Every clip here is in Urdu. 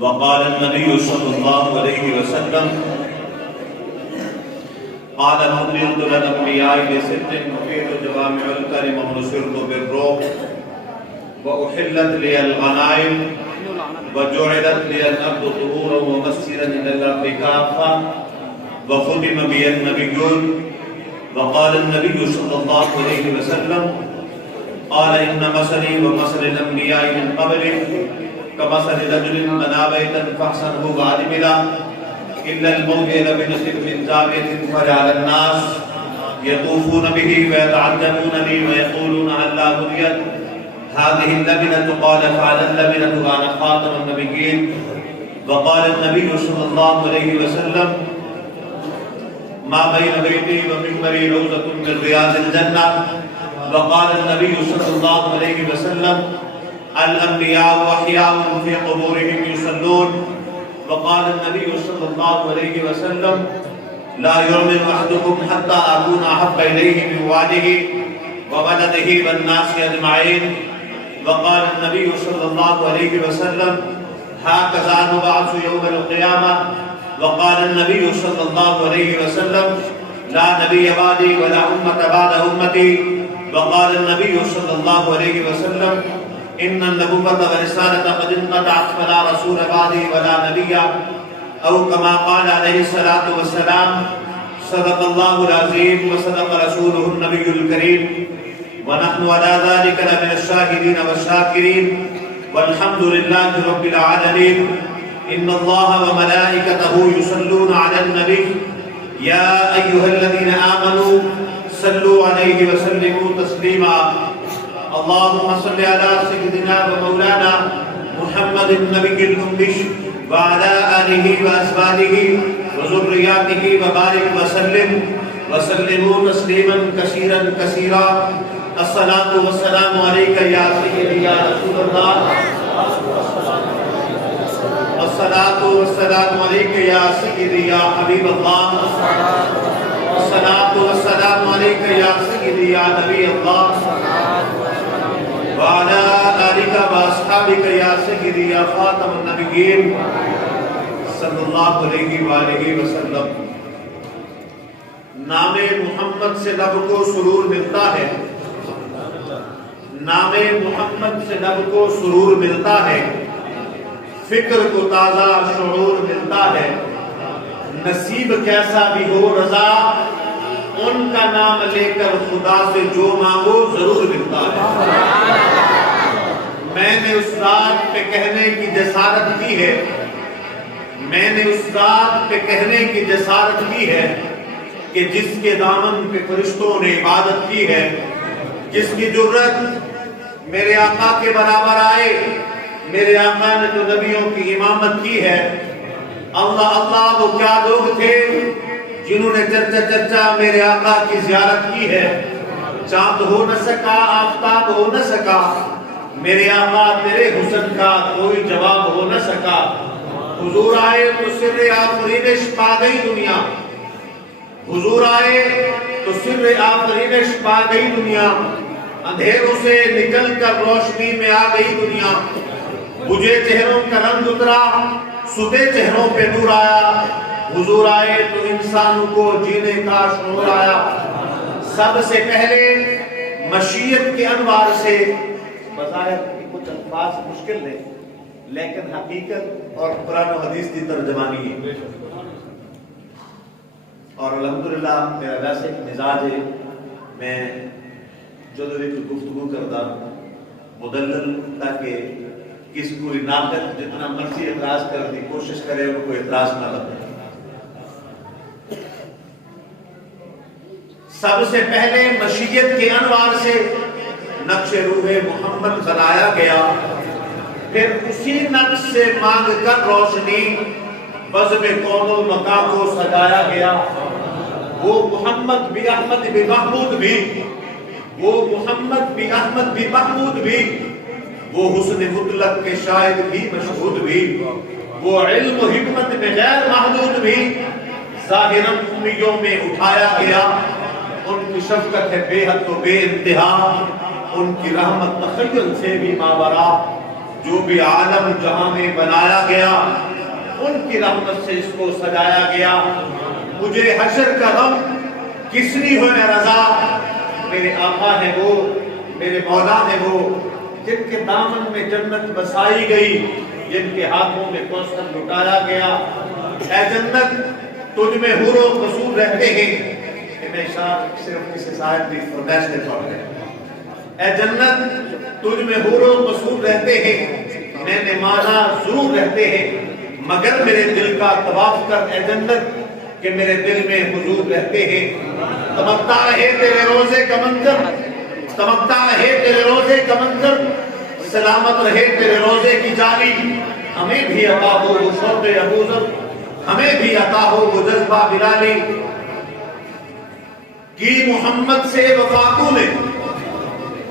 وقال النبي صلى الله عليه وسلم قال مدرد الأنبياء بست مفيد جوامع الكلم ونصرت بالروح وأحلت لي الغنائم وجعلت لي الأرض طهورا ومسيرا إلى الأرض كافة وختم بي النبيون وقال النبي صلى الله عليه وسلم قال إن مثلي ومثل الأنبياء من قبلي كمثل رجل بنى بيتا فأحسنه وعمله إلا الموضع بنصب من زاوية فجعل الناس يطوفون به ويتعجبون لي ويقولون هلا بنيت هذه اللبنة قال فعل اللبنة وأنا خاتم النبيين وقال النبي صلى الله عليه وسلم ما بين بيتي ومنبري روضة من رياض الجنة وقال النبي صلى الله عليه وسلم الأنبياء أحياء في قبورهم يصلون وقال النبي صلى الله عليه وسلم لا يؤمن أحدكم حتى أكون أحب إليه من والده وولده والناس أجمعين وقال النبي صلى الله عليه وسلم هكذا نبعث يوم القيامة وقال النبي صلى الله عليه وسلم لا نبي بعدي ولا أمة بعد أمتي وقال النبي صلى الله عليه وسلم إن النبوة والرسالة قد انقطعت فلا رسول بعدي ولا نبي أو كما قال عليه الصلاة والسلام صدق الله العظيم وصدق رسوله النبي الكريم ونحن على ذلك لمن الشاهدين والشاكرين والحمد لله رب العالمين إن الله وملائكته يصلون على النبي يا أيها الذين آمنوا صلوا عليه وسلموا تسليما اللهم صل على سيدنا ومولانا محمد النبي الأمي وعلى آله وأزواجه وذرياته وبارك وسلم وسلموا تسليما كثيرا كثيرا الصلاة والسلام عليك يا سيدي يا رسول الله الصلاة والسلام عليك يا سيدي يا حبيب الله الصلاة والسلام عليك يا سيدي يا نبي الله وعلى آلك وأصحابك يا سيدي يا خاتم النبيين صلی اللہ علیہ وآلہ وسلم۔ نام محمد سے لب کو سرور ملتا ہے، نام محمد سے لب کو سرور ملتا ہے، فکر کو تازہ شعور ملتا ہے، نصیب کیسا بھی ہو رضا ان کا نام لے کر خدا سے جو مانگو ضرور ملتا ہے۔ میں نے اس ذات پہ کہنے کی جسارت کی ہے، میں نے اس ذات پہ کہنے کی جسارت کی ہے کہ جس کے دامن پہ فرشتوں نے عبادت کی ہے، جس کی جرت میرے آقا کے برابر آئے، میرے آقا نے جو نبیوں کی امامت کی ہے۔ اللہ اللہ وہ کیا لوگ تھے جنہوں نے چرچا میرے آقا کی زیارت کی ہے۔ چاند ہو نہ سکا، آفتاب ہو نہ سکا، میرے آقا تیرے حسن کا کوئی جواب ہو نہ سکا۔ حضور آئے تو سر آفرینش پا گئی دنیا، حضور آئے تو سر آفرینش پا گئی دنیا، اندھیروں سے نکل کر روشنی میں آ گئی دنیا، بجھے چہروں کا رنگ اترا، سدے چہروں پہ نور آیا، حضور آئے تو انسانوں کو جینے کا شعور آیا۔ سب سے پہلے مشیت کے انوار سے، بظاہر کچھ الفاظ مشکل ہیں لیکن حقیقت اور قرآن و حدیث کی ترجمانی ہے، اور الحمدللہ میرا ویسے ایک مزاج ہے، میں جو گفتگو کرتا مدلل تاکہ کس پوری ناقد جتنا مرضی اعتراض کرنے کی کوشش کرے ان کو اعتراض نہ لگے۔ سب سے پہلے مشیت کے انوار سے نقش روح محمد بنایا گیا، پھر اسی نقش سے مانگ کر روشنی بزم کون و مکا کو سجایا گیا۔ وہ محمد بھی احمد بھی محمود بھی، وہ محمد بھی احمد بھی محمود بھی، وہ حسن مطلق کے شاہد بھی مشہود بھی، وہ علم و حکمت میں غیر محدود بھی، ظاہراً امیوں میں اٹھایا گیا۔ ان کی شفقت ہے بے حد و بے انتہا، ان کی رحمت تخیل سے بھی ماورا، جو بھی عالم جہاں میں بنایا گیا ان کی رحمت سے اس کو سجایا گیا. مجھے حشر کا غم کس لیے ہوئے رضا؟ میرے آقا ہے وہ، میرے مولا ہے وہ، جن کے دامن میں جنت بسائی گئی، جن کے ہاتھوں میں کوثر لٹایا گیا. اے جنت تجھ میں حور و قصور رہتے ہیں. میں صرف کسی صاحب کی فرمائش نے پڑھ گئے. اے جنت تجھ میں حور و قصور رہتے ہیں، میں نے مانا ضرور رہتے ہیں، مگر میرے دل کا طواف کر اے جنت کہ میرے دل میں حضور رہتے ہیں. تمکتا رہے تیرے روزے کا منظر، تمکتا رہے تیرے روزے کا منظر، سلامت رہے تیرے روزے کی جالی. ہمیں بھی عطا ہو وہ شوق ابوذر، ہمیں بھی عطا ہو وہ جذبہ بلالی. کی محمد سے وفاتو نے،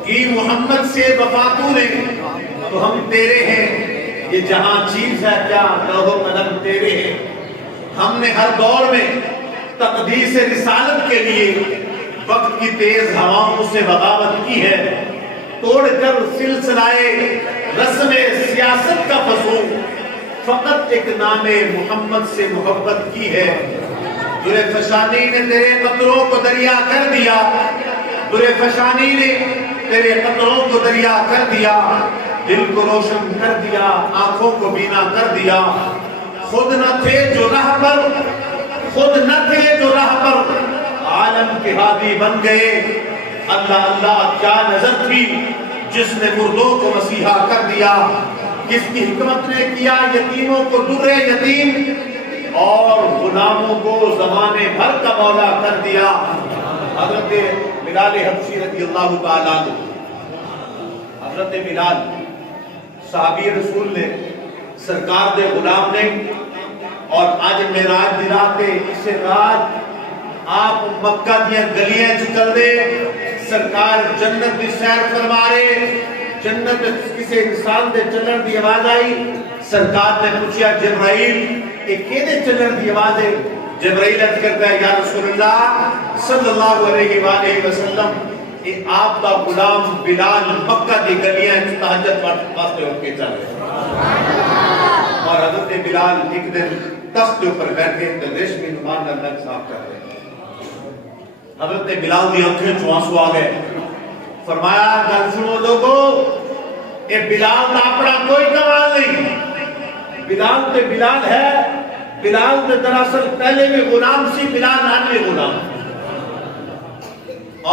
کی محمد سے وفاتو نے، تو ہم تیرے ہیں. یہ جہاں چیز ہے کیا لوح و قلم تیرے ہیں. ہم نے ہر دور میں تقدیس رسالت کے لیے وقت کی تیز ہواؤں سے بغاوت کی ہے. توڑ کر سلسلہ رسم سیاست کا فسون، فقط ایک نام محمد سے محبت کی ہے. در فشانی نے تیرے قطروں کو دریا کر دیا، در فشانی نے تیرے قطروں کو دریا کر دیا. دل کو روشن کر دیا، آنکھوں کو بینا کر دیا. خود نہ تھے جو راہ پر، خود نہ تھے جو راہ پر، عالم کے ہادی بن گئے. اللہ اللہ کیا نظر تھی جس نے مردوں کو مسیحا کر دیا. کس کی حکمت نے کیا یتیموں کو در یتیم، اور غلاموں کو زمانے بھر کا مولا کر دیا. حضرت بلال حبشی رضی اللہ تعالیٰ عنہ، حضرت بلال صحابی رسول نے، سرکار دے غلام نے، اور آج معراج دی رات ہے. اس رات آپ مکہ دیا گلیاں چل دے، سرکار جنت دی سیر فرما رہے. جنت کسی انسان دے چلن دی آواز آئی. سرکار نے پوچھا جبرائیل یہ کیدے چلن دی آواز ہے؟ جبرائیل عرض کرتا ہے یا رسول اللہ صلی اللہ علیہ وآلہ وسلم، یہ آپ کا غلام بلال مکہ دی گلیاں تہجد واسطے اٹھ کے چل رہے. اور حضرت بلال ایک دن تخت کے اوپر بیٹھے ریشمی نمان اللہ صاف کر رہے. حضرت بلال دی آنکھیں چوں آنسو آ گئے. فرمایا گل سنو لوگو، اے بلال دا اپنا کوئی کمال نہیں. بلال تے بلال ہے. بلال تے دراصل پہلے بھی غلام سی، بلال آج بھی غلام.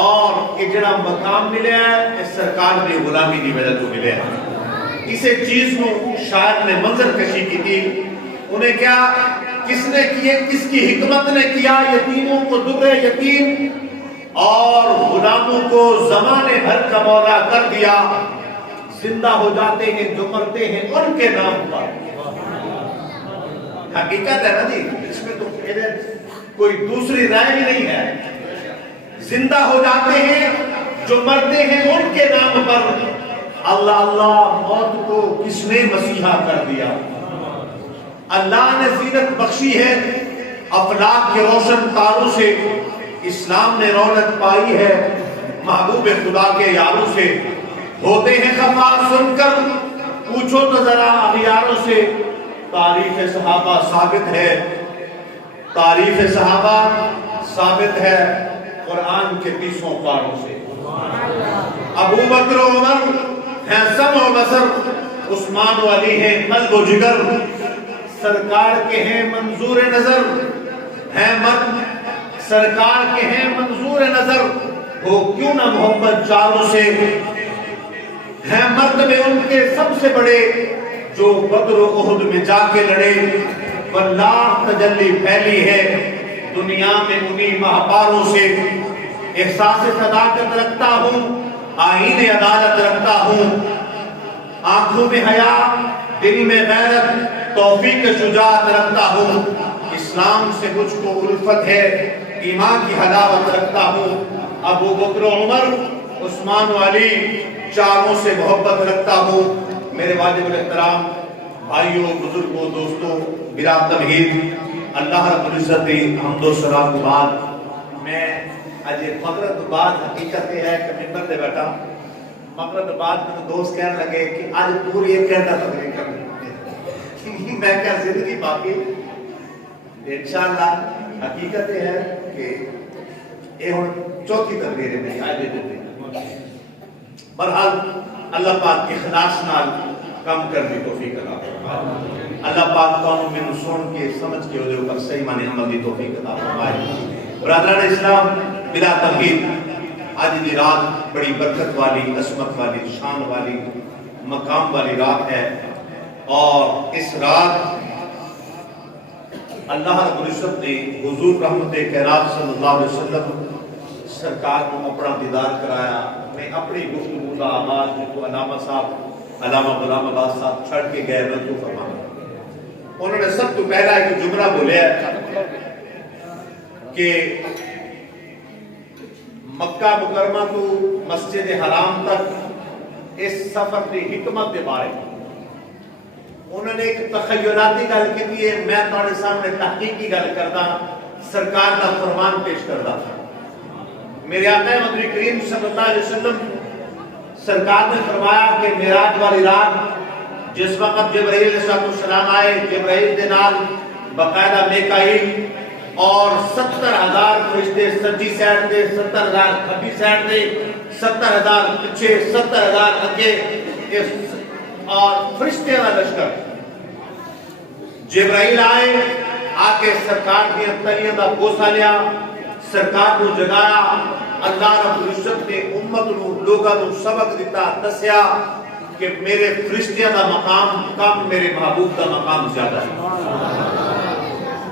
اور یہ جڑا مقام ملے ہے اس سرکار دی غلامی دی وجہ تو ملے ہے. اسے چیز کو شاعر نے منظر کشی کی تھی. انہیں کیا کس نے کیے، کس کی حکمت نے کیا یتیموں کو در یتیم اور غلاموں کو زمانے بھر کا مولا کر دیا. زندہ ہو جاتے ہیں جو مرتے ہیں ان کے نام پر. حقیقت ہے نا جی، اس میں تو کوئی دوسری رائے بھی نہیں ہے. زندہ ہو جاتے ہیں جو مرتے ہیں ان کے نام پر. اللہ اللہ موت کو کس نے مسیحا کر دیا. اللہ نے زینت بخشی ہے افلاک کے روشن تاروں سے. اسلام نے رونق پائی ہے محبوب خدا کے یاروں سے. ہوتے ہیں خفا سن کر پوچھو تو ذرا اغیاروں سے. تعریف صحابہ ثابت ہے، تعریف صحابہ ثابت ہے قرآن کے 30 پاروں سے. ابو بکر و عمر ہیں سمع و بصر، عثمان و علی ہیں قلب و جگر. سرکار کے ہیں منظور نظر، ہیں مرد سرکار کے ہیں منظور نظر. ہو کیوں نہ محبت چاروں سے، ہیں مرتبے ان کے سب سے بڑے جو بدر و احد میں جا کے لڑے. واللہ تجلی پھیلی ہے دنیا میں انہی مہاپاروں سے. احساس صداقت رکھتا ہوں، آئین عدالت رکھتا ہوں. آنکھوں میں حیا، دل میں غیرت، توفیق شجاعت رکھتا ہوں. اسلام سے مجھ کو الفت ہے، ایمان کی حلاوت رکھتا ہوں. ابو بکر و عمر، عثمان و علی چاروں سے محبت رکھتا ہوں. میرے واجب الاحترام بھائیوں، بزرگوں، دوستوں، بلا تمہید، اللہ رب العزت حمد و ثنا کے بعد میں آج فخرت بعد حقیقت ہے کہ ممبر دے بیٹھا مغرب بعد میں دوست کہنے لگے کہ آج پوری 1 گھنٹہ تقریر کرنی میں کیا زندگی باقی انشاءاللہ حقیقت یہ ہے کہ یہ ہوں چوتھی تقریر ہے میری آج دے بہرحال اللہ پاک کے اخلاص نال کم کرنے توفیق عطا فرمائے اللہ پاک کانوں میں سن کے سمجھ کے وہ اوپر صحیح معنی عمل دی توفیق عطا فرمائے برادران اسلام بلا تمہید آج دی رات بڑی برکت والی عظمت والی شان والی مقام والی رات ہے اور اس رات اللہ رب العزت نے حضور رحمت کائنات صلی اللہ علیہ وسلم سرکار کو اپنا دیدار کرایا میں اپنی گفتگو کا آغاز کو علامہ صاحب علامہ غلام عباس صاحب چھڑ کے گئے رجوع فرمانا انہوں نے سب تو پہلا ایک جملہ بولیا کہ مکہ مکرمہ تو مسجد حرام تک اس سفر کی حکمت کے بارے انہوں نے ایک تخیلاتی گل کی ہے میں تمہارے سامنے تحقیقی گل کرتا سرکار کا فرمان پیش کرتا تھا میرے آقا مدنی کریم صلی اللہ علیہ وسلم سرکار نے فرمایا کہ معراج والی رات جس وقت جبرائیل علیہ السلام آئے جبرائیل دے نال باقاعدہ میکائیل اور 70,000 فرشتے سجی سائڈ دے 70,000 کھبی سائڈ دے 70,000 پیچھے 70,000 اگے اور فرشتے کا لشکر جبرائیل آئے آ کے سرکار کی تلیاں دا بوسہ لیا سرکار کو جگایا اللہ رب العزت نے امت نو لوگاں نو سبق دیتا دسیا کہ میرے فرشتیاں دا مقام کم میرے محبوب دا مقام زیادہ ہے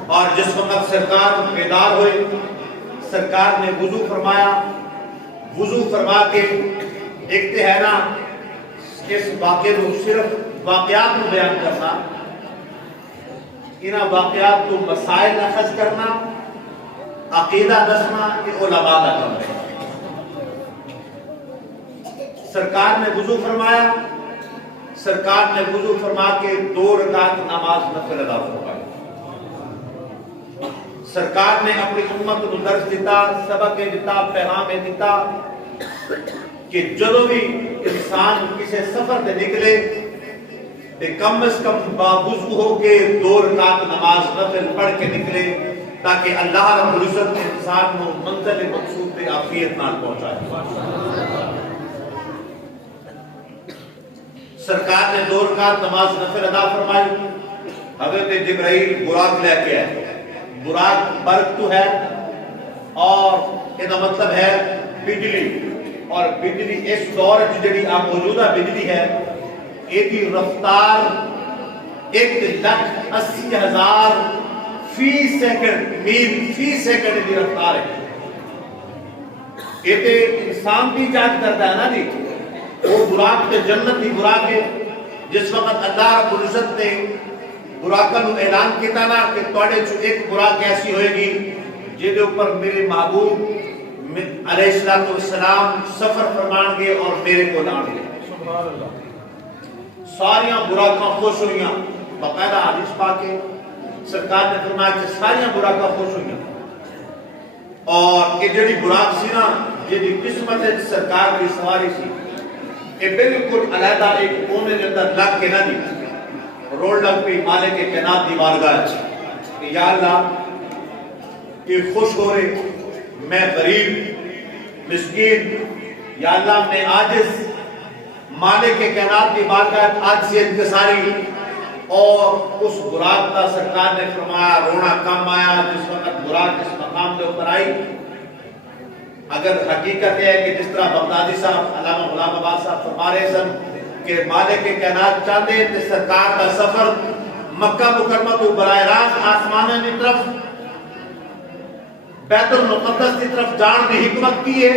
اور جس وقت سرکار بیدار ہوئے سرکار نے وضو فرمایا وضو فرما کے ایک تو ہے نا اس واقعے کو صرف واقعات کو بیان کرنا انہاں واقعات کو مسائل اخذ کرنا عقیدہ دسنا یہ علماء کا کام ہے سرکار نے وضو فرمایا سرکار نے وضو فرما کے 2 رکعت نماز نفل ادا فرمائی سرکار نے اپنی امت کو درس دیتا سبق دیتا پیغام دیتا کہ جدو بھی انسان کسی سفر سے نکلے تے کم از کم باوضو ہو کے 2 رکعت نماز نفل پڑھ کے نکلے تاکہ اللہ رب العزت نے انسان کو منزل مقصود تے عافیت نال پہنچائے سرکار نے 2 رکعت نماز نفل ادا فرمائی حضرت جبرائیل براق لے کے آئے براق برق تو ہے اور یہ مطلب ہے بجلی اور بجلی اس دور جڑی موجودہ بجلی ہے یہ کی رفتار 1,80,000 فی سیکنڈ میل فی سیکنڈ کی رفتار ہے یہ تے انسان بھی جانچ کرتا ہے نا جی وہ براق کے جنت کی براق ہے جس وقت اللہ رب العزت نے براقہ نو اعلان کیتا نا کہ تواڈے چ ایک براق ایسی ہوئے گی جہدے اوپر میرے محبوب علیہ السلام سفر فرمان گے اور میرے کو لان گے سبحان اللہ ساریاں براقاں خوش ہوئیاں باقاعدہ حدیث پاک ہے سرکار نے فرمایا کہ ساریاں براقاں خوش ہوئیاں اور یہ جڑی براق سی نا جہدی قسمت سرکار کی سواری سی یہ بالکل علیحدہ ایک کونے کے اندر لگ کے نہ دی روڈ لگ پہ مالک کے کائنات دی بارگاہ کہ یا اللہ یہ خوش ہو رہے میں غریب مسکین یا اللہ میں عاجز مالک کے کائنات کی بارگاہ آج سے انکساری اور اس براق کا سرکار نے فرمایا رونا کم آیا جس وقت براق اس مقام کے اوپر آئی اگر حقیقت ہے کہ جس طرح بغدادی صاحب علامہ غلام عباس صاحب فرما رہے سن کہ مالک کے کائنات چاہتے کہ سرکار کا سفر مکہ مکرمہ تو براہ راست آسمانوں کی طرف بیت المقدس کی طرف جان کی حکمت کی ہے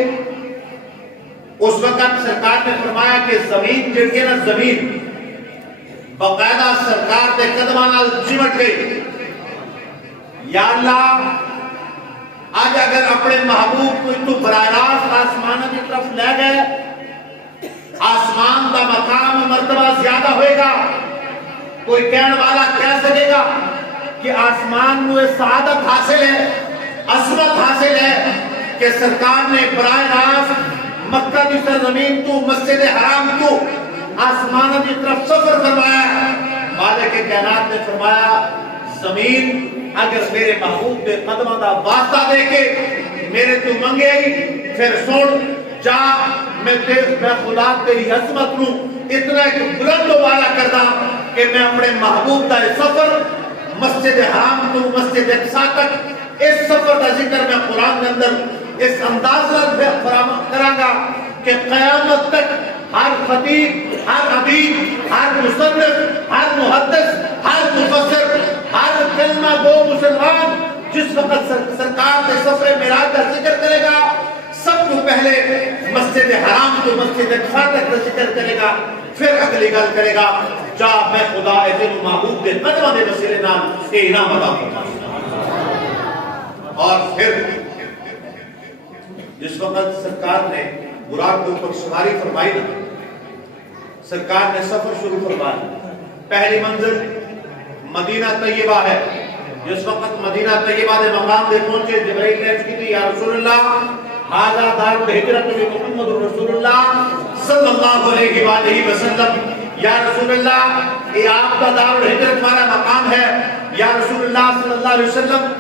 اس وقت سرکار نے فرمایا کہ زمین جڑی ہے نا زمین باقاعدہ سرکار کے قدماں نال چمٹ گئی یا اللہ آج اگر اپنے محبوب کو تو براہ راست آسمان کی طرف لے گئے آسمان کا مقام مرتبہ زیادہ ہوئے گا کوئی کہنے والا کہہ سکے گا کہ آسمان میں سعادت حاصل ہے عظمت حاصل ہے کہ سرکار نے براہ راست مکہ کی سرزمین تو مسجد حرام تو آسمان کی طرف سفر فرمایا. مالک کائنات نے فرمایا زمین اگر میرے محبوب کے قدموں کا واسطہ دے کے میرے تو منگے ہی پھر سن جا میں خدا تیری عظمت نو اتنا ایک بلند والا کردا کہ میں اپنے محبوب کا سفر مسجد حرام تو مسجد اقصی تک اس سفر کا ذکر میں قرآن کے اندر اس انداز میں فراہم کراں گا کہ قیامت تک ہر خطیب، ہر حبیب، ہر مصنف، ہر محدث، ہر مفسر، ہر کلمہ گو مسلمان جس وقت سرکار کے سفر معراج کا ذکر کرے گا سب کو پہلے مسجد حرام تو مسجد اقصی تک کا ذکر کرے گا، پھر اگلی گل کرے گا جا میں خدا اے تینو محبوب دے قدماں دے وسیلے نال اے انعام عطا فرما. اور پھر جس وقت سرکار نے براق کے اوپر سواری فرمائی نا، سرکار نے سفر شروع فرمایا. پہلی منزل مدینہ طیبہ ہے. جس وقت مدینہ طیبہ دے مقام دے پہنچے جبرائیل نے عرض کی تھی یا رسول اللہ ھذا دار الہجرۃ محمد رسول اللہ صلی اللہ علیہ وآلہ وسلم. یا رسول اللہ یہ آپ کا دار الہجرت ہمارا مقام ہے. یا رسول اللہ صلی اللہ علیہ وسلم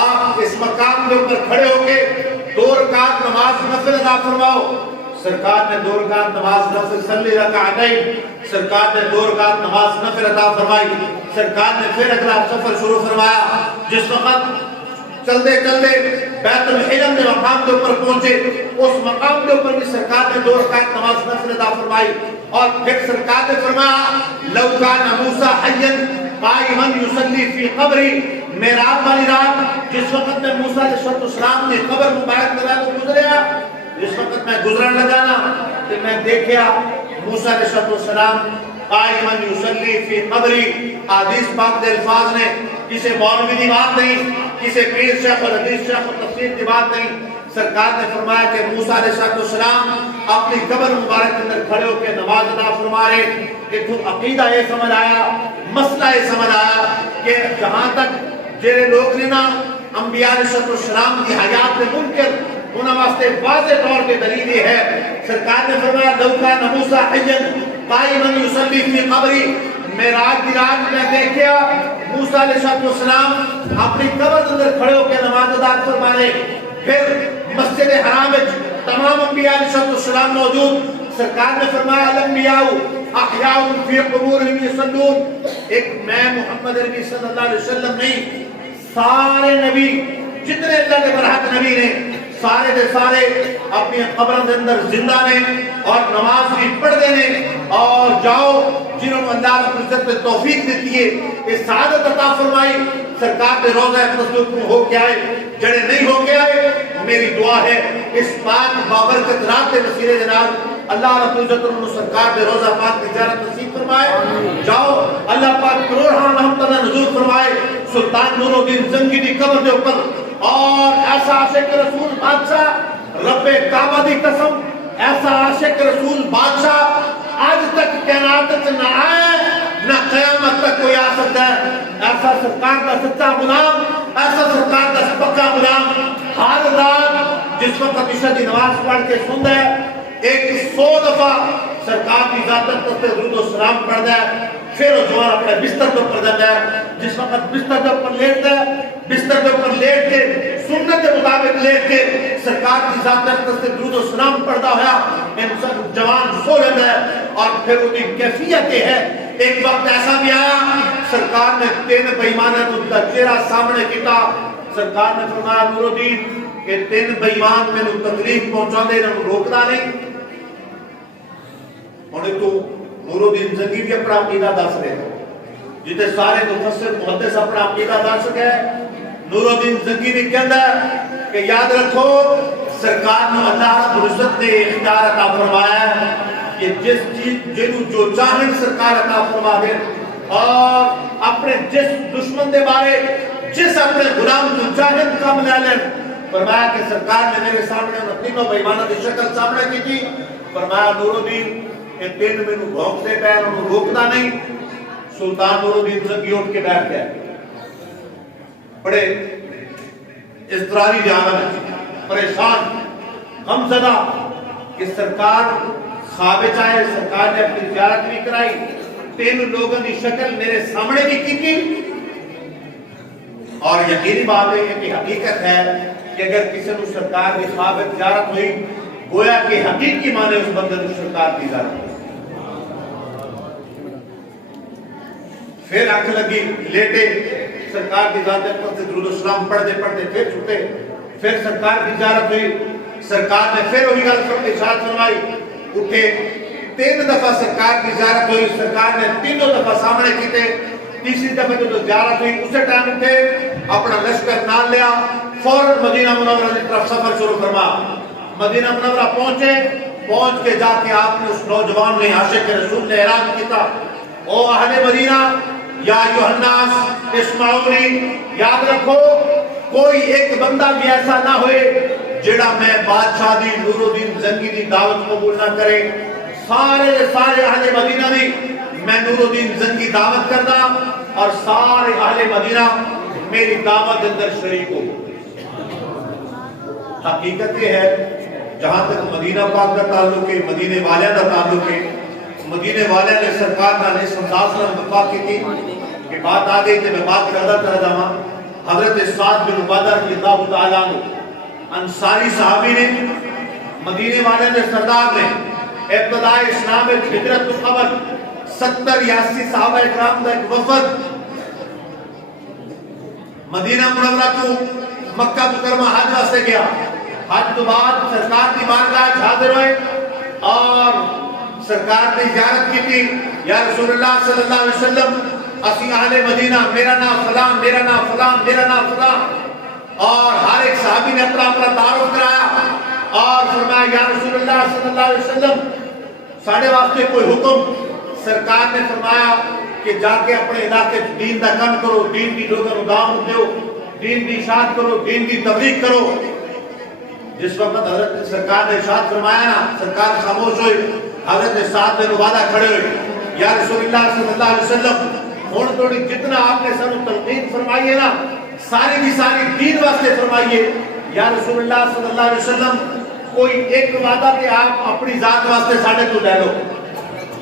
آپ اس مقام کے اوپر کھڑے ہو کے 2 رکعت نماز نفل ادا فرماؤ. سرکار نے 2 رکعت نماز نفل صلی رکعتین، سرکار نے 2 رکعت نماز نفل ادا فرمائی. سرکار نے پھر اگلا سفر شروع فرمایا. جس وقت چلتے چلتے بیت الحرم کے مقام کے اوپر پہنچے اس مقام کے اوپر بھی سرکار نے 2 رکعت نماز نفل ادا فرمائی. اور پھر سرکار نے فرمایا لو کان موسیٰ حیا قائما یصلی فی قبری. معراج والی رات جس وقت میں موسیٰ علیہ السلام نے قبر مبارک میں گزریا، جس وقت میں گزرن لگا نا کہ میں دیکھیا موسیٰ علیہ السلام قائما یصلی فی قبری. حدیث پاک دے الفاظ نے کسی مولوی کی بات نہیں، کسی پیر شیخ الحدیث شیخ التفسیر کی بات نہیں. سرکار نے فرمایا کہ موسیٰ علیہ السلام اپنی قبر مبارک کے اندر کھڑے ہو کے نماز ادا فرما رہے. کہ تو عقیدہ یہ سمجھ آیا، مسئلہ یہ سمجھ آیا کہ جہاں تک جڑے لوگ نے نا انبیاء علیہ السلام کی حیات میں منکر انہاں واسطے واضح طور پہ دلیل یہ ہے. سرکار نے فرمایا لو کان موسیٰ حیا قائما یصلی فی قبری. معراج کی رات میں دیکھیا موسیٰ علیہ السلام اپنی قبر کے اندر کھڑے ہو کے نماز ادا فرما رہے. پھر مسجد حرام میں تمام انبیاء علیہ السلام موجود. سرکار نے فرمایا الانبیاء احیاء فی قبورہم یصلون. ایک میں محمد عربی صلی اللہ علیہ وسلم نہیں، سارے نبی جتنے اللہ کے برحق نبی نے سارے دے سارے اپنی قبروں کے اندر زندہ نے اور نماز بھی پڑھتے ہیں. اور جاؤ جنہوں نے اللہ رب العزت نے توفیق دیتی ہے یہ سعادت عطا فرمائی. سرکار کے روضہ اقدس میں ہو کے آئے، جڑے نہیں ہو کے آئے میری دعا ہے اس پاک بابرکت رات کے وسیلے جناب اللہ رب العزت نے سرکار کے روضہ پاک کی زیارت نصیب فرمائے. جاؤ اللہ پاک کروڑاں رحمتاں نزول فرمائے سلطان نور الدین زنگی دی قبر دے اوپر. اور ایسا عاشق رسول بادشاہ رب کعبہ دی قسم ایسا عاشق رسول بادشاہ آج تک کائنات سے نہ آئے نہ قیامت تک کوئی آ سکتا ہے. ایسا سرکار کا سچا غلام، ایسا سرکار کا پکا غلام ہر رات جس وقت عشاء کی نماز پڑھ کے سنتا ہے 100 دفعہ سرکار کی ذات پر درود و سلام پڑھتا ہے. پھر وہ جوان اپنے بستر کے اوپر جاتا ہے. جس وقت بستر کے اوپر لیٹتا ہے بستر کے اوپر لیٹ کے سنت کے مطابق لیٹ کے سرکار کی ذات پر درود و سلام پڑھتا ہوا جوان سو لیتا ہے. اور پھر وہ کیفیت یہ ہے ایک وقت ایسا بھی آیا سرکار نے 3 بےایمانوں کا چہرہ سامنے کیتا. سرکار نے فرمایا نور الدین کہ 3 بےایمان میں تکلیف پہنچا دے نہ روکتا نہیں. اور تو نور الدین زنگی بھی اپنا عقیدہ دس رہے جتے سارے مفسر محدث اپنا عقیدہ دس سکے. نور الدین زنگی بھی کہندا ہے کہ یاد رکھو سرکار نے اللہ رب العزت نے اختیار عطا فرمایا ہے کہ جس چیز جنوں جو چاہن سرکار عطا فرما دے. اور اپنے جس دشمن دے بارے جس اپنے غلام کو چاہن کم لے لیں. فرمایا کہ سرکار نے میرے سامنے ان تینوں بےایمانوں کی شکل سامنے کی تھی. فرمایا نور الدین کہ 3 میں بھونکتے پہ انہوں روکتا نہیں. سلطان نور الدین زنگی اٹھ کے بیٹھ گیا. بڑے اضطراری جانب پریشان غم زدہ کہ سرکار خواب چاہے سرکار نے اپنی زیارت بھی کرائی 3 لوگوں کی شکل میرے سامنے بھی کی تھی اور یقینی بات ہے کہ حقیقت ہے کہ اگر کسی نے سرکار کی خواب زیارت ہوئی گویا کہ حقیقی معنی اس بندے نے سرکار کی زیارت ہوئی پھر آنکھ لگی لیٹے سرکار کی ذات پر سے درود و سلام پڑھتے پڑھتے پھر چھوٹے پھر سرکار کی زیارت ہوئی سرکار نے پھر وہی گل ارشاد فرمائی اٹھے 3 دفعہ سرکار کی زیارت ہوئی سرکار نے 3 دفعہ سامنے کیتے تیسری دفعہ جو زیارت ہوئی اسے ٹائم اٹھے اپنا لشکر نال لیا فوراً مدینہ منورہ کی طرف سفر شروع فرما مدینہ منورہ پہنچے پہنچ کے جا کے آپ نے اس نوجوان نے عاشق رسول نے اعلان کیا او اہل مدینہ یا ایھا الناس اسمعونی یاد رکھو کوئی ایک بندہ بھی ایسا نہ ہوئے جڑا میں بادشاہ دی نور الدین زنگی دی دعوت قبول نہ کرے سارے اہل مدینہ دی میں نور الدین زنگی دعوت کرنا اور سارے اہل مدینہ میری دعوت اندر شریک ہو حقیقت یہ ہے جہاں تک مدینہ پاک کا تعلق ہے مدینے والے کا تعلق ہے مدینے والے نے سرکار نال اس انداز نال وفا کی تھی کہ بات آ گئی کہ میں بات کردا کر جاواں حضرت سعد بن عبادہ رضی اللہ تعالیٰ عنہ انصاری صحابی نے مدینے والے نے سردار نے ابتداء اسلام میں ہجرت تو قبل 70-80 صحابہ اکرام کا ایک وفد مدینہ منورہ کو مکہ مکرمہ حج واسطے گیا حج تو بعد سرکار کی بارگاہ حاضر ہوئے اور سرکار نے زیارت کی تھی یا رسول اللہ صلی اللہ علیہ وسلم اسی اہل مدینہ میرا نام فلان میرا نام فلان میرا نام فلان اور ہر ایک صحابی نے اپنا تعارف کرایا اور فرمایا یا رسول اللہ صلی اللہ علیہ وسلم ساڑھے واسطے کوئی حکم سرکار نے فرمایا کہ جا کے اپنے علاقے دین دا کم کرو دین کی لوگوں کو دعوت دیو دین کی اشاعت کرو دین کی تبلیغ کرو جس وقت حضرت سرکار نے ارشاد فرمایا نا سرکار خاموش ہوئی حضرت سعد بن عبادہ کھڑے ہوئے یا رسول اللہ صلی اللہ علیہ وسلم ہن تھوڑی جتنا آپ نے سانو تلقین فرمائی ہے نا ساری کی ساری دین واسطے فرمائیے یا رسول اللہ صلی اللہ علیہ وسلم کوئی ایک وعدہ تے آپ اپنی ذات واسطے ساڑھے تو لے لو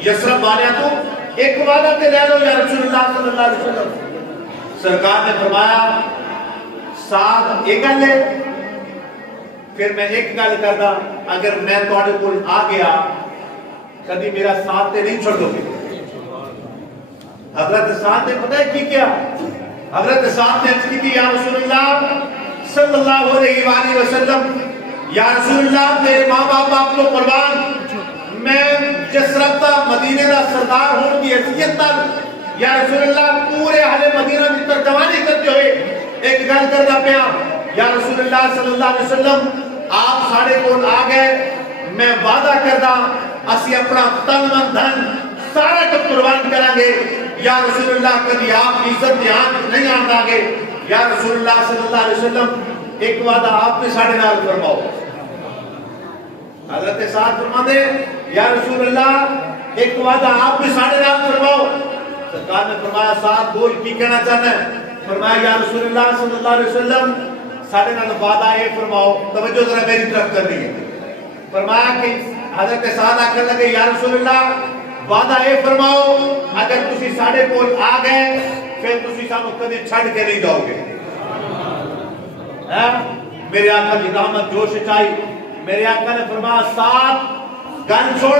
یسرب والیاں تو ایک وعدہ تے لے لو یا رسول اللہ صلی اللہ علیہ وسلم سرکار نے فرمایا ساتھ ایک گل ہے پھر میں ایک گل کردا اگر میں تواڈے کول آ گیا کبھی میرا ساتھ تے نہیں چھوڑ دو گے حضرت سعد نے پتہ ہے کی کیا حضرت سعد نے عرض کی تھی یا رسول اللہ صلی اللہ علیہ وآلہ وسلم یا رسول اللہ میرے ماں باپ آپ کو قربان میں جس رفتہ مدینے کا سردار ہوں کی حیثیت تک یا رسول اللہ پورے اہل مدینہ کی ترجمانی کرتے ہوئے ایک گل کرنا پیا یا رسول اللہ صلی اللہ علیہ وسلم آپ ساڑھے کول آ گئے میں وعدہ کردہ اسی اپنا تن من دھن سارا کچھ قربان کریں گے یا رسول اللہ کبھی آپ کی عزت دھیان نہیں آتا گے یا رسول اللہ صلی اللہ علیہ وسلم ایک وعدہ آپ نے ساڑھے نال فرماؤ حضرت سعد فرما دے یا رسول اللہ ایک وعدہ آپ نے ساڑھے نال فرماؤ سرکار نے فرمایا سعد بول کی کہنا چاہنا ہے فرمایا یا رسول اللہ صلی اللہ علیہ وسلم ساڑھے نال وعدہ اے فرماؤ توجہ ذرا میری طرف کر دی فرمایا کہ حضرت سعد آ کر لگے یا رسول اللہ وعدہ اے فرماؤ اگر تسی ساڑھے کول آ گئے پھر تسی سانو کدی چھڑ کے نہیں جاؤ گے میرے آقا کی رحمت جوش چاہی میرے آقا نے فرمایا ساتھ گن چھوڑ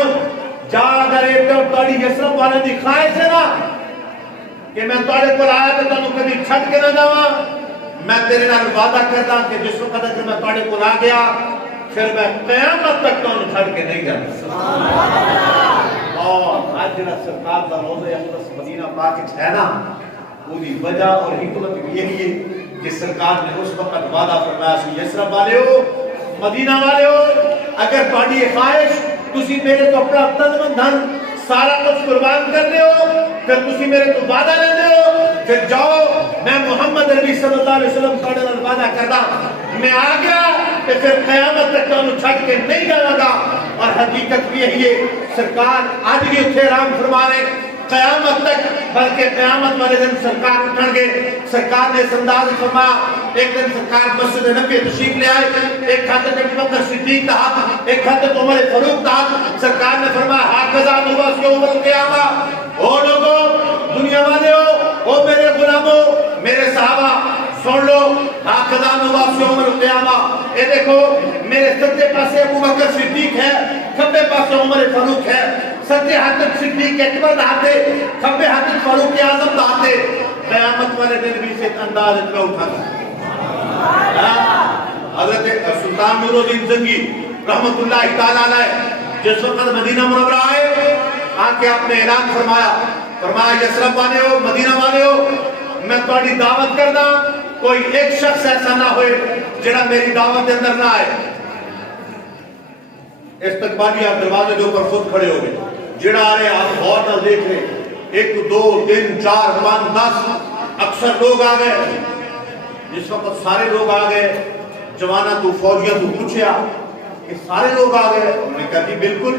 جا اگر ایک تو تاڑی یسرب والے دی خواہش ہے نا کہ میں تاڑے کول آیا تو تانو کدی چھڑ کے نہ جاواں میں تیرے نال وعدہ کردا کہ جس وقت اگر میں تاڑے کول آ گیا پھر میں قیامت تک تانو چھڑ کے نہیں جانا اور آج جنہا سرکار دا روزہ اقدس مدینہ پاک ہے نا پوری وجہ اور حکمت یہی ہے کہ سرکار نے اس وقت وعدہ فرمایا سی یسرب والے ہو مدینہ والے ہو اگر تہاڈی خواہش تسی میرے تو اپنا تن من دھن سارا کچھ قربان کرنے ہو پھر تسی میرے تو وعدہ لینے ہو پھر جاؤ میں محمد عربی صلی اللہ علیہ وسلم تہاڈے نال وعدہ کردا میں آ گیا کہ پھر قیامت تک تانوں چھڈ کے نہیں جاواں گا اور حقیقت بھی یہی ہے سرکار آج بھی اتھے آرام فرما رہے قیامت تک، بلکہ قیامت والے دن سرکار اٹھن گے. سرکار نے اس انداز میں فرمایا. ایک دن سرکار مسجد نبی تشریف لے آئے. ایک حضرت ابو بکر صدیق کا ہاتھ، ایک حضرت عمر فاروق کا ہاتھ. سرکار نے فرمایا ہاکذا نبعث یوم القیامہ. او لوگو، دنیا والے ہو، او میرے غلاموں، میرے صحابہ سن لو. ہاکذا نبعث یوم القیامہ. اے دیکھو، میرے سجدے پاسے ابو بکر صدیق ہے، کھبے پاسے عمر فاروق ہے. سجدے حضرت صدیق اکبر دہاتے، کھبے حضرت فاروق اعظم دہاتے. قیامت والے دن بھی سے انداز میں اٹھا تھا. حضرت سلطان نور الدین زنگی رحمت اللہ تعالیٰ علیہ جس وقت مدینہ منورہ آئے، آ کے آپ نے اعلان فرمایا یثرب والے ہو، مدینہ والے ہو، میں تھوڑی دعوت کردا، کوئی ایک شخص ایسا نہ ہوئے جڑا میری دعوت کے اندر نہ آئے. استقبالیہ دروازے کے اوپر خود کھڑے ہو گئے. جڑا آ رہے آپ غور نہ دیکھ رہے، 1 2 3 4 5 10 اکثر لوگ آ گئے. جس وقت سارے لوگ آ گئے، جوانہ تو فوجیہ تو پوچھیا کہ سارے لوگ آ گئے. انہوں نے کہا جی بالکل،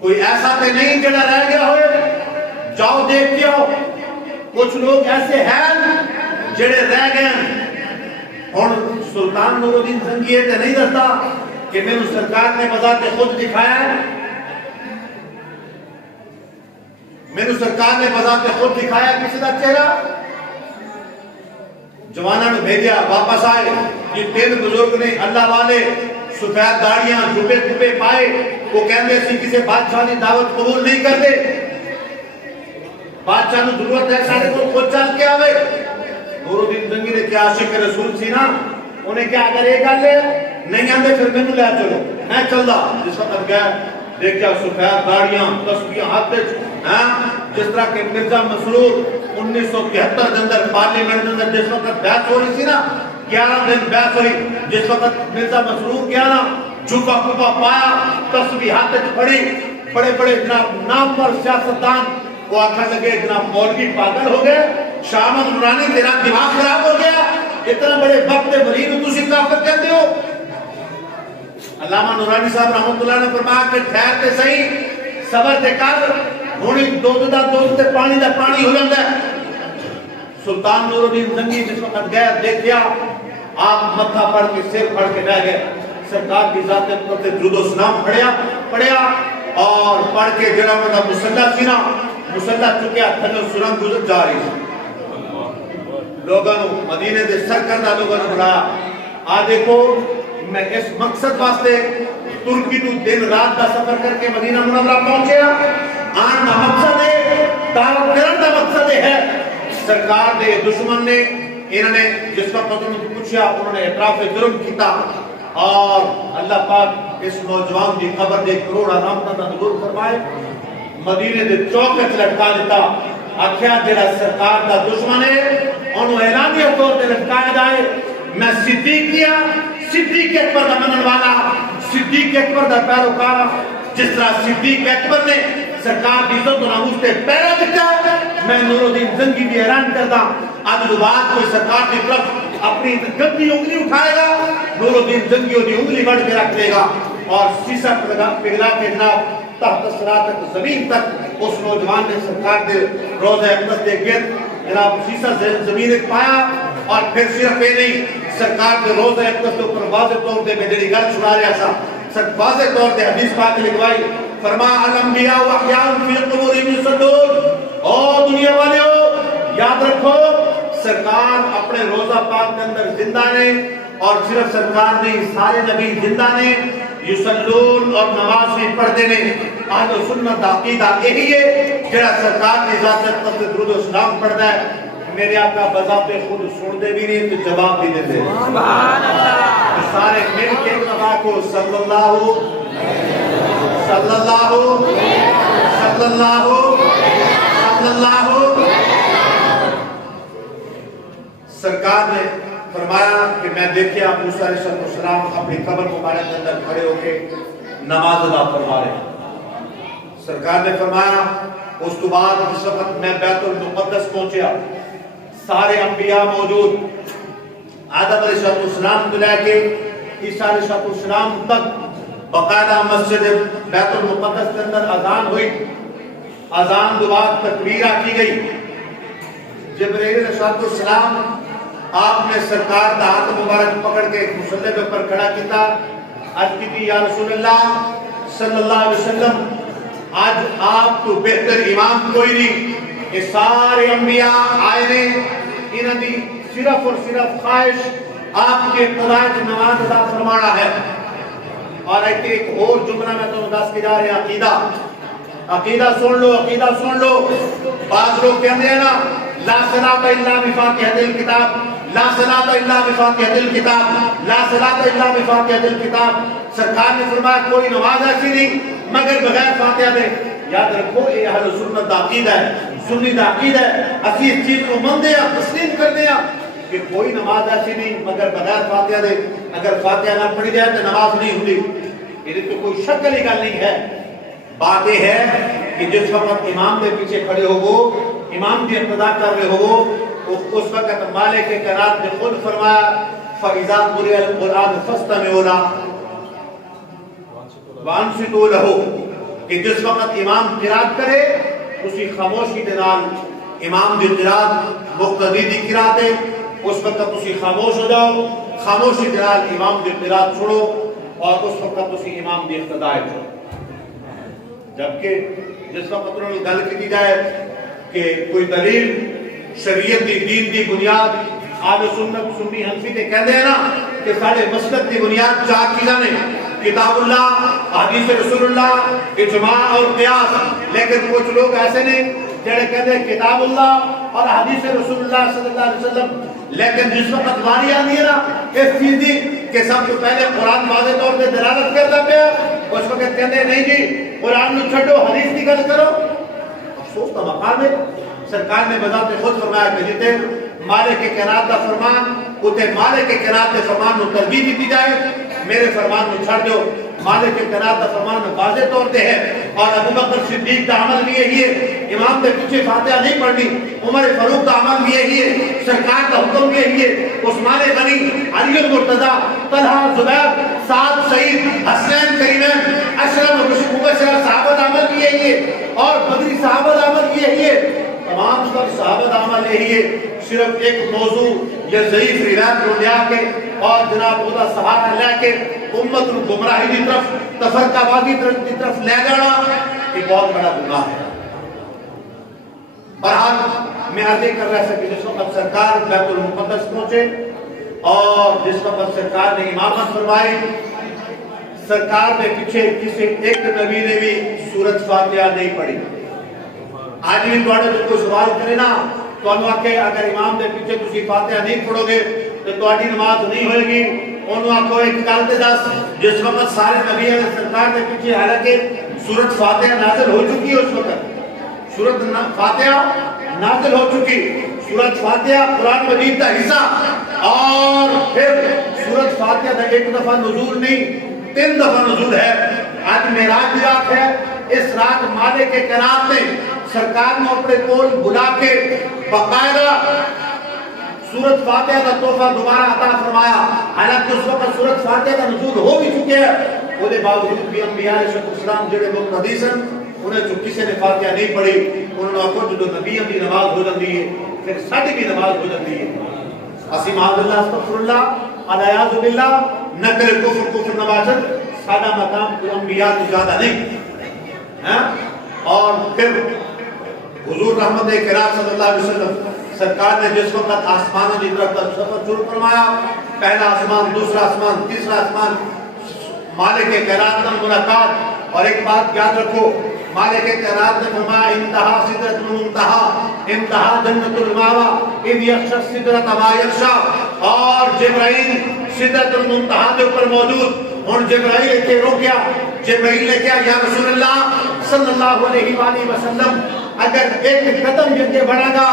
کوئی ایسا تے نہیں جڑا رہ گیا ہوئے، جاؤ دیکھ کے آؤ. کچھ لوگ ایسے ہیں جڑے رہ گئے. اور سلطان نور الدین زنگی یہ تے نہیں دستا کہ میں نے سرکار نے بذات خود دکھایا ہے، میں نے سرکار نے بذات خود دکھایا کسی کا چہرہ. جوانہ نے بھیجا، واپس آئے. یہ 3 بزرگ نے اللہ والے، سفید داڑیاں، جبے پائے. وہ کہندے سی کسی بادشاہ کی دعوت قبول نہیں کرتے. بادشاہ نے ضرورت ہے سارے کو خود چل کے آوے. نور الدین زنگی نے کیا عاشق رسول سی نا، انہیں کیا اگر ایک گل نہیں آندے پھر مینوں لے چلو، میں چلدا. جس وقت گیا دیکھا سفید داڑیاں، تسبیح ہاتھ وچ، جس طرح کہ مرزا مسرور 1973 کے اندر پارلیمنٹ کے اندر جس وقت بحث ہو رہی تھی نا، 11 دن بحث ہوئی. جس وقت مرزا مسرور گیا نا، جھکا کھپا پایا، تسبیح ہاتھ وچ پڑی. بڑے بڑے جناب نامور سیاستدان وہ آخر لگے جناب مولوی پاگل ہو گئے، شاہ احمد نورانی تیرا دماغ خراب ہو گیا، اتنا بڑے وقت ولی نو تسی کافر کہتے ہو. علامہ نورانی صاحب رحمت اللہ نے فرمایا کہ ٹھہر تے صحیح، صبر تے کر، ہونی دودھ دا دودھ تے پانی دا پانی ہو جاندا ہے. سلطان نور الدین زنگی جس وقت گئے دیکھیا، آپ متھا پڑھ کے سر پڑھ کے بیٹھ گئے. سرکار کی ذات پر تے درود و سلام پڑھیا اور پڑھ کے جڑا مطلب مصلی سی نا، مصلی چکیا تھلے سرنگ گزر جا رہی سی. لوگوں مدینے دے سرکردہ لوگوں نے بلایا، آ دیکھو میں اس مقصد واسطے ترکی تو دن رات دا سفر کر کے مدینہ منورہ پہنچے. آن دا مقصد ہے، دعوت کرن دا مقصد ہے. سرکار دے دشمن نے انہوں نے جس وقت انہوں نے پوچھا، انہوں نے اعتراف جرم کیتا اور اللہ پاک اس نوجوان دی خبر دے کروڑا رحمتاں دا نزول فرمائے. مدینے دے چوک وچ لٹکا دیتا. آکھیا جڑا سرکار دا دشمن ہے انہوں اعلانیہ طور تے لٹکایا جائے. میں صدیق کیا، صدیق اکبر دا منن والا، صدیق اکبر دا پیروکار. جس طرح صدیق اکبر نے سرکار دی عزت و ناموس تے پیرا دتا، میں نور الدین زنگی بھی حیران کردا. آج بعد کوئی سرکار کی طرف اپنی گندی انگلی اٹھائے گا، نور الدین زنگی دی انگلی بڑھ کے رکھ دے گا اور سیسا پگھلا کے جناب تحت صراط تک زمین تک اس نوجوان نے سرکار دے روضہ اقدس دے گرد جناب سیسا زمین ایک پایا. اور پھر صرف یہ نہیں، سرکار دے روضہ اقدس کے اوپر واضح طور دے میں جڑی گل سنا رہا سا، واضح طور دے حدیث پاک لکھوائی. فرمایا الانبیاء واحیاء فی قبورہم یصلون. او دنیا والے ہو، یاد رکھو سرکار اپنے روضہ پاک کے اندر زندہ نے، اور صرف سرکار نہیں سارے نبی زندہ نے، یصلون اور نماز بھی پڑھتے نے. اہل سنت عقیدہ یہی ہے جڑا سرکار کی ذات اقدس تے درود و سلام پڑھتا ہے. میرے آقا بذات خود سنتے بھی نہیں تو جواب بھی دیتے. سبحان اللہ. سارے مل کے دعا کو صلی اللہ صلی اللہ صلی اللہ صلی اللہ. سرکار نے فرمایا کہ میں دیکھیا موسیٰ علیہ السلام اپنی قبر مبارک کے اندر کھڑے ہو کے نماز ادا فرما رہے. سرکار نے فرمایا اس کے بعد جس وقت میں بیت المقدس پہنچیا، سارے انبیاء موجود، آدم علیہ السلام تو لے کے عیسیٰ علیہ السلام تک باقاعدہ مسجد بیت المقدس کے اندر اذان ہوئی، اذان کے بعد تکبیرہ کی گئی، جبرائیل علیہ السلام آپ نے سرکار کا ہاتھ مبارک پکڑ کے مصلی کے اوپر کھڑا کیتا، عرض کی تھی یا رسول اللہ صلی اللہ علیہ وسلم آج آپ تو بہتر امام کوئی نہیں، یہ سارے انبیاء آئے نے، انہوں دی صرف اور صرف خواہش آپ کے اقتداء نماز ادا فرمانا ہے۔ اور ایک اور جملہ میں تو دس کے جا رہے ہیں، عقیدہ سن لو، عقیدہ سن لو۔ بعض لوگ کہتے ہیں نا لا صلاۃ الا بفاتحۃ الکتاب، لا صلاۃ الا بفاتحۃ الکتاب، لا صلاۃ الا بفاتحۃ الکتاب۔ سرکار نے فرمایا کوئی نماز ایسی نہیں مگر بغیر فاتحہ دے۔ یاد رکھو یہ اہل سنت دا عقیدہ ہے، سنی دا عقیدہ ہے، اسی اس چیز کو مندے ہیں، تسلیم کرتے ہیں کہ کوئی نماز ایسی نہیں مگر بغیر فاتحہ دے، اگر فاتحہ نہ پڑھی جائے تو نماز نہیں ہوتی۔ یہ تو کوئی شک والی گل نہیں ہے۔ بات یہ ہے کہ جس وقت امام کے پیچھے کھڑے ہو، امام کی اقتداء کر رہے ہو، اس وقت مالک قرات نے خود فرمایا فَإِذَا قُرِئَ الْقُرْآنُ فَاسْتَمِعُوا لَهُ وَأَنصِتُوا لَهُ، کہ جس وقت امام قرات کرے اسی خاموشی کے نال امام دی قرات مقتدی دی قرات ہے، اس وقت اسی خاموش ہو جاؤ، خاموشی کے نال امام دی قرات چھوڑو اور اس وقت اسی امام دی اقتداء چھوڑو۔ جبکہ جس وقت انہوں نے گل کی جائے کہ کوئی دلیل شریعت دی دین دی بنیاد اہل سنت سنی حنفی تے کہتے ہیں نا کہ سارے مسلک دی بنیاد چار چیزاں نے، کتاب اللہ، حدیث رسول اللہ، اجماع اور قیاس۔ لیکن کچھ لوگ ایسے نے جڑے کہتے ہیں کتاب اللہ اور حدیث رسول اللہ صلی اللہ علیہ وسلم، لیکن جس وقت باری آتی ہے نا اس چیز دی کہ سب سے پہلے قرآن واضح طور پہ دلالت کرتا پیا، اس وقت کہتے ہیں نہیں جی قرآن نو چھڈو حدیث کی گل کرو۔ افسوس کا مقام ہے، سرکار نے بذات خود فرمایا کہ جتے مالک کائنات کا فرمان اتے مالک کائنات کے فرمان نو ترجیح دیتی جائے، میرے فرمان نو چھڑ دو۔ مالک کائنات کا فرمان واضح طور پہ ہے اور ابو بکر صدیق کا عمل بھی یہی ہے، امام کے پیچھے فاتحہ نہیں پڑھنی، عمر فاروق کا عمل بھی یہی ہے، سرکار کا حکم بھی یہی ہے، عثمان غنی، علی المرتضیٰ، طلحہ، زبیر، سعد، سعید، حسین، کریمین، اشرف مبشرہ صحابہ کا عمل بھی یہی ہے اور بدری صحابہ کا عمل بھی یہی ہے، تمام سب صحابہ کا عمل یہی ہے۔ صرف ایک موضوع یا ضعیف روایت کو لیا کے اور جناب خدا سہارا لے کے امت کو گمراہی کی طرف تفرقہ بازی کی طرف لے جانا یہ بہت بڑا گناہ ہے۔ بہرحال میں عرض کر رہا تھا کہ جس وقت سرکار بیت المقدس پہنچے اور جس وقت سرکار نے امامت فرمائی، سرکار نے پیچھے کسی ایک نبی نے بھی سورۃ فاتحہ نہیں پڑھی۔ آج بھی تھوڑے جو کوئی سوال کرے نا تو انہوں آکے اگر امام دے پیچھے تسی فاتحہ نہیں پڑھو گے تو تہاڈی نماز نہیں ہوئے گی۔ انہوں آکو ایک گل تے دس، جس وقت سارے نبی علیہ سرکار دے پیچھے حالانکہ سورۃ فاتحہ نازل ہو چکی ہے، اس وقت سورۃ فاتحہ نازل ہو چکی، سورۃ فاتحہ قرآن مجید کا حصہ، اور پھر سورۃ فاتحہ کا ایک دفعہ نزول نہیں 3 دفعہ نزول ہے۔ آج معراج کی رات ہے، اس رات مالک کائنات نے سرکار نے اپنے کول بلا کے باقاعدہ سورۃ فاتحہ کا تحفہ دوبارہ عطا فرمایا، حالانکہ اس وقت سورۃ فاتحہ کا نزول ہو بھی چکے ہیں، وہ دے باوجود بھی انبیاء علیہ السلام جڑے لوگ حدیث ہیں انہیں جو کسی نے فاتحہ نہیں پڑھی انہوں نے آخو جو نبیوں کی نماز ہو جاتی ہے پھر ساڈی بھی نماز ہو جاتی ہے۔ اسی معاذ اللہ استغفر اللہ الیاذ باللہ نہ کرے کفر نواجد، سادہ مقام انبیاء تو زیادہ نہیں۔ اور پھر حضور رحمت کرام صلی اللہ علیہ وسلم سرکار نے جس وقت آسمانوں کی طرف سفر شروع فرمایا، پہلا آسمان، دوسرا آسمان، تیسرا آسمان، مالک کائنات کا ملاقات۔ اور ایک بات یاد رکھو، مالک کائنات نے فرمایا انتہا سدرۃ المنتہا، انتہا جنت الماوا اذ یغشی السدرۃ ما یغشی، اور جبرائیل سدرۃ المنتہا کے اوپر موجود۔ ہن جبرائیل اتنے رو گیا، جبرائیل نے کہا یا رسول اللہ صلی اللہ علیہ وآلہ وسلم اگر ایک قدم جنگے بڑھا گا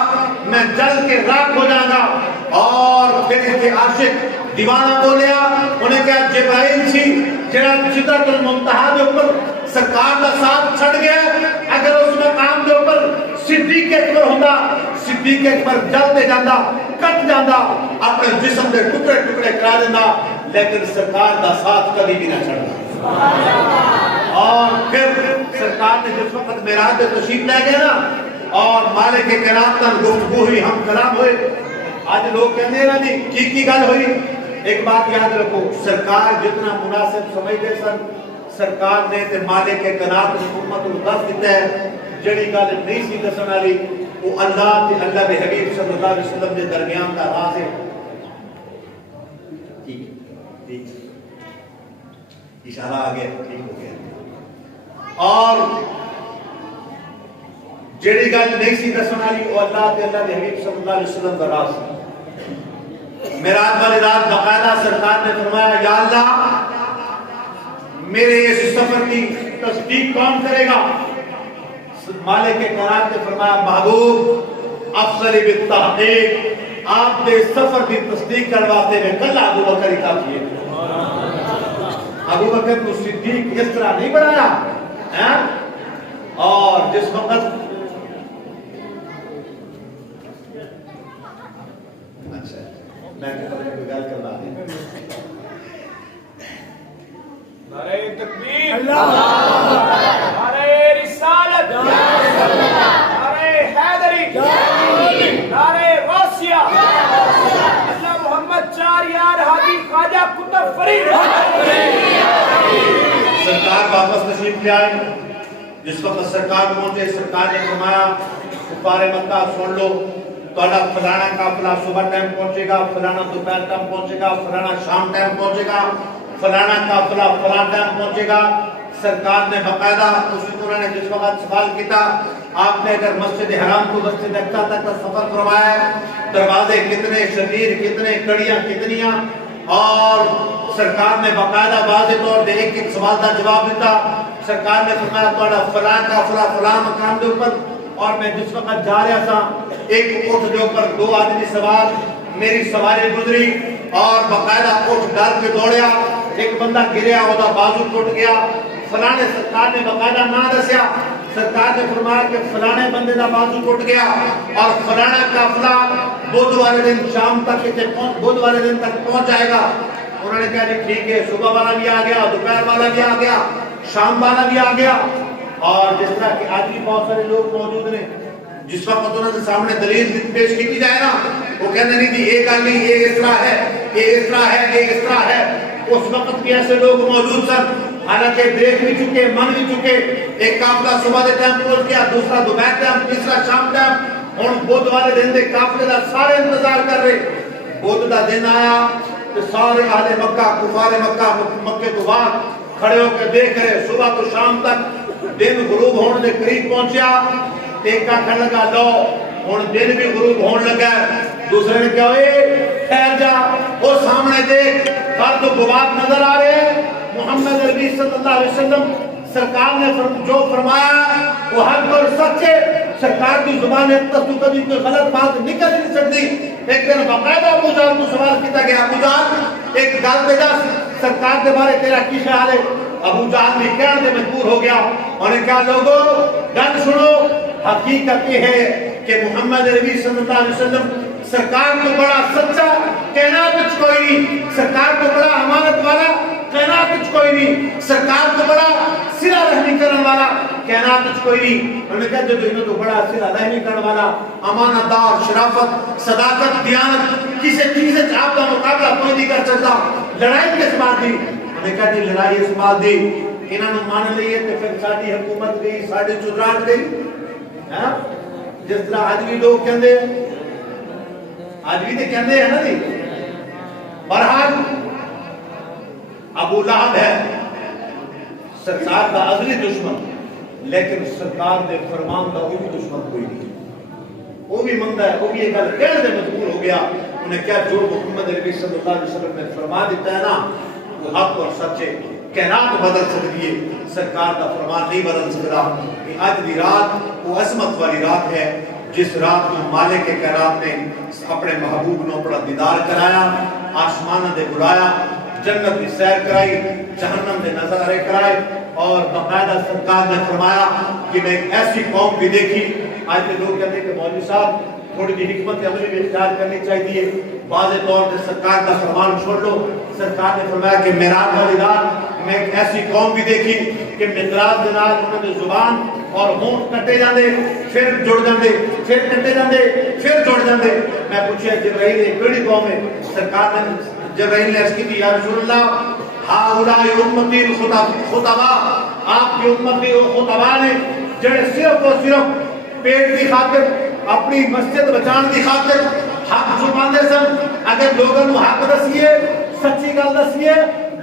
میں جل کے راک ہو جاؤں گا۔ اور پھر اس کے عاشق دیوانہ بولیا، انہیں کہا جبرائیل سی جڑا سدرۃ المنتہا کے اوپر سرکار کا ساتھ چھڑ گیا، اگر اس مقام کے اوپر صدیق اکبر ہوندا، صدیق اکبر جلتے جاندہ، کٹ جاندہ، اپنے جسم کے ٹکڑے ٹکڑے کرا دینا، لیکن سرکار کا ساتھ کبھی بھی نہ چھڑنا۔ اور پھر سرکار نے جس وقت معراج میں تشریف لے گئے نا اور مالک کائنات نال گفتگو ہوئی، ہم کلام ہوئے. آج لوگ کہتے ہیں نا جی کی گل ہوئی. ایک بات یاد رکھو، سرکار جتنا مناسب سمجھتے سن سرکار نے تے مالک کائنات نے امت کو دس دیتا ہے. جڑی گل نہیں سی دسن والی وہ اللہ تے اللہ دے حبیب صلی اللہ علیہ وسلم دے درمیان دا راز ہے. ٹھیک اشارہ آ گیا، ٹھیک ہو گیا. اور جڑی گل نہیں سی دسن والی وہ اللہ تے اللہ دے حبیب صلی اللہ علیہ وسلم دا راز ہے. معراج والی رات باقاعدہ سرکار نے فرمایا یا اللہ میرے اس سفر کی تصدیق کون کرے گا؟ مالک کائنات نے فرمایا محبوب افضل بالتحقیق آپ دے سفر کی تصدیق کرواتے میں کل ابو بکر ہی کافی ہے. ابو بکر کو صدیق اس طرح نہیں بنایا. اور جس وقت میں کہتا ہوں کہ گل کرنا ہے نعرہ تکبیر، نعرہ رسالت، نعرہ حیدری، نعرہ غوثیہ، اللہ محمد چار یار ہادی خواجہ قطب فرید. سرکار واپس تشریف لے آئے. جس وقت سرکار پہنچے سرکار نے فرمایا کفار مکہ سن لو، تہاڈا فلانا قافلہ صبح ٹائم پہنچے گا، فلانا دوپہر ٹائم پہنچے گا، فلانا شام ٹائم پہنچے گا، فلانا قافلہ فلاں ٹائم پہنچے گا. سرکار نے باقاعدہ انہوں نے جس وقت سوال کیا آپ نے اگر مسجد حرام کو مسجد اقصی تک کا سفر فرمایا ہے، دروازے کتنے، شبیر کتنے، کڑیاں کتنیاں، اور سرکار نے باقاعدہ واضح طور پہ ایک ایک سوال کا جواب دیتا. سرکار نے فرمایا تہاڈا فلاں قافلہ فلاں مقام کے اوپر، اور میں جس وقت جا رہا تھا ایک اونٹ کے اوپر دو آدمی سوار، میری سواری گزری اور باقاعدہ اونٹ ڈر کے دوڑیا، ایک بندہ گریا ہوتا بازو ٹوٹ گیا. فلانے سرکار نے باقاعدہ نہ دسیا. سرکار نے فرمایا کہ فلانے بندے کا بازو ٹوٹ گیا اور فلانا قافلہ بدھ والے دن شام تک بدھ والے دن تک پہنچ جائے گا. انہوں نے کہا جی ٹھیک ہے. صبح والا بھی آ گیا، دوپہر والا بھی آ گیا، شام والا بھی آ گیا. اور جس طرح کہ آج بھی بہت سارے لوگ موجود ہیں جس وقت انہوں نے سامنے دلیل پیش کی جائے نا وہ کہتے نہیں جی یہ گل نہیں، یہ اس طرح ہے، یہ اس طرح ہے، یہ اس طرح ہے. اس وقت بھی ایسے لوگ موجود سن حالانکہ دیکھ بھی چکے، من بھی چکے. ایک قافلہ صبح دے ٹائم پہنچ گیا، دوسرا دوپہر ٹائم، تیسرا شام ٹائم. ہن بدھ والے دن دے قافلے دا سارے انتظار کر رہے. بدھ دا دن آیا تو سارے اہل مکہ کفار مکہ مکے تو بعد کھڑے ہو کے دیکھ رہے. صبح تو شام تک دن غروب ہونے دے قریب پہنچیا. ایک کا کھڑ لگا لو ہن دن بھی غروب ہون لگا. دوسرے نے کہا اے ٹھہر جا، وہ سامنے دیکھ فرد و غبار نظر آ رہے ہیں. محمد عربی صلی اللہ علیہ وسلم سرکار نے جو فرمایا وہ حق اور سچ ہے. سرکار کی زبان ہے تو کبھی کوئی غلط بات نکل نہیں سکتی. ایک دن باقاعدہ ابو جہل کو سوال کیا گیا، ابو جہل ایک گل دے دس سرکار کے بارے تیرا کی خیال ہے؟ ابو جہل بھی کہنے دے مجبور ہو گیا. انہوں نے کہا لوگوں گل سنو، حقیقت یہ ہے کہ محمد عربی صلی اللہ علیہ وسلم سرکار کو بڑا سچا کائنات وچ کوئی نہیں، سرکار کو بڑا امانت والا کائنات وچ کوئی نہیں، سرکار کو بڑا صلہ رحمی کرنے والا کائنات وچ کوئی نہیں. انہوں نے کہا جو انہوں تو بڑا صلہ رحمی کرنے والا، امانت دار، شرافت، صداقت، دیانت، کسی چیز سے آپ کا مقابلہ کوئی نہیں کر سکتا. لڑائی کس بات دی؟ انہوں نے کہا جی لڑائی اس بات دی انہوں نے مان لیے تو پھر ساری حکومت گئی، ساڑھے چودراہٹ گئی. جس طرح آج بھی لوگ کہندے ہیں، آج بھی تو کہندے ہیں نا جی. بہرحال ابو لہب ہے سرکار کا ازلی دشمن، لیکن سرکار دے فرمان کا وہ بھی دشمن کوئی نہیں. وہ بھی منگتا ہے، وہ بھی یہ گل کہنے دے مجبور ہو گیا. انہیں کیا جو محمد عربی صلی اللہ علیہ وسلم نے فرما دیتا ہے نا وہ حق اور سچے. کائنات بدل سکتی ہے، سرکار کا فرمان نہیں بدل سکتا. آج دی رات وہ عظمت والی رات ہے جس رات کو مالک کائنات نے اپنے محبوب نے اپنا دیدار کرایا، آسمان دے بلایا، جنت کی سیر کرائی، جہنم دے نظارے کرائے. اور باقاعدہ سرکار نے فرمایا کہ میں ایک ایسی قوم بھی دیکھی. آج کے لوگ کہتے ہیں کہ مولوی صاحب تھوڑی جی حکمت عملی بھی اختیار کرنی چاہیے. واضح طور پہ سرکار کا فرمان چھوڑ لو. سرکار نے فرمایا کہ معراج والی رات میں ایک ایسی قوم بھی دیکھی کہ معراج کے نال انہوں نے زبان اور ہونٹ کٹے جاندے پھر جڑ جاندے پھر کٹے جاندے پھر جڑ جاندے. میں پوچھیا جبرائیل یہ کیڑی قوم ہے؟ سرکار نے جبرائیل نے عرض کی تھی یا رسول اللہ ہؤلاء امتی الخطباء، آپ کی امتی وہ خطباء نے جڑے صرف اور صرف پیٹ کی خاطر اپنی مسجد بچان کی خاطر حق چھپاندے سن. اگر لوگوں کو حق دسیے سچی گل دسیے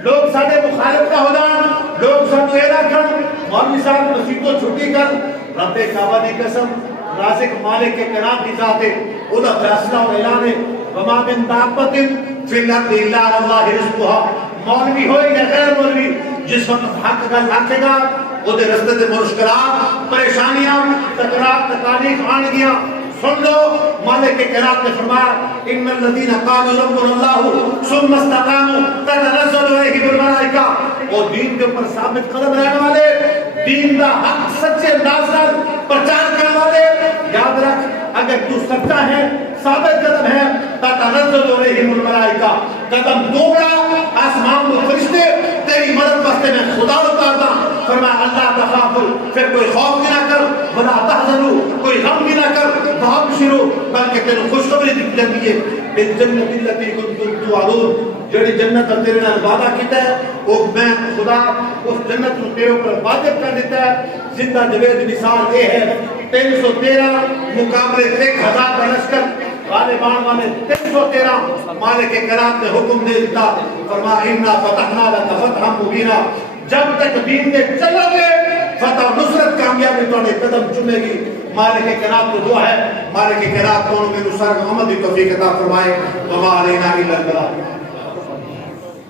لوگ ساڈے مخالف نہ ہو جان، لوگ سانو اے نہ کہن مولوی صاحب مسیتوں چھٹی کر. رب کعبہ کی قسم رازق مالک کے کائنات کی ذات ہے، او دا فیصلہ اور اعلان ہے وما من دابۃ فی الارض الا علی اللہ رزقها. مولوی ہوئے یا غیر مولوی جس وقت حق گل آکھے گا وہ دے رستے دے مشکلات پریشانیاں تکرار تکالیف آن گیا. سن لو مالک کے کائنات نے فرمایا ان الذین قالوا ربنا اللہ ثم استقاموا تتنزل علیہم الملائکہ. وہ دین کے اوپر ثابت قدم رہنے والے، دین دا حق سچے انداز سے پرچار کرنے والے، یاد رکھ اگر تو سچا ہے ثابت قدم ہے تتنزل علیہم الملائکہ، قدم دوبڑا آسمان کو فرشتے تیری مدد واسطے میں خدا اتارتا. فرمایا اللہ تخافوا، پھر کوئی خوف بھی نہ کر، ولا تحزنوا، کوئی غم بھی نہ کر، وابشروا، بلکہ تیرے خوشخبری دی جاتی ہے بالجنت التي كنتم توعدون. جڑی جنت تیرے نال وعدہ کیتا ہے وہ میں خدا اس جنت کو تیرے اوپر واجب کر دیتا ہے. زندہ جوید مثال یہ ہے 313 مقابلے 1000 کا لشکر غالبان والے 313 مالک کائنات نے حکم دے دیتا. فرمایا انا فتحنا لك فتحا مبینا. جب تک دین میں چلو گے فتح نصرت کامیابی تمہارے قدم چومے گی. مالک کائنات کو دعا ہے مالک کائنات کو میرے سر عمل دی توفیق عطا فرمائے. وما علینا الا البلاغ.